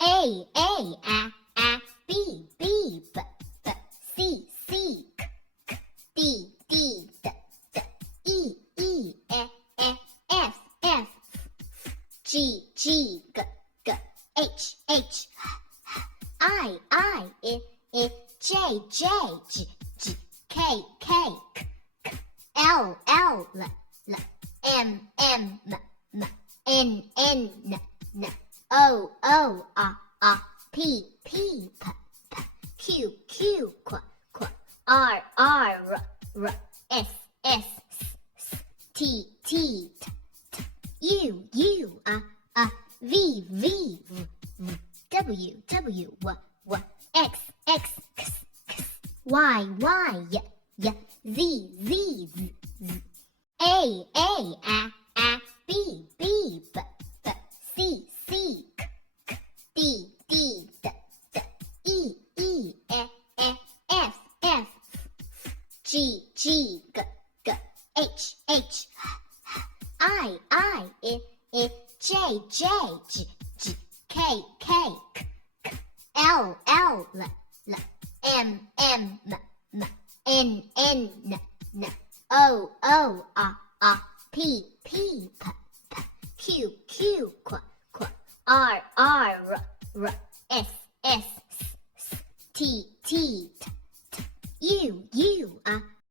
A, B, B, C, K, D, E, F, G, G, H, I, J, K, L, M, N, O, P, Q, R, S, T, U, V, W, X, Y, Z, A, B, C, K, D, E, F, G, H, I, J, K, L, M, N, O, P, Q, R, S, T,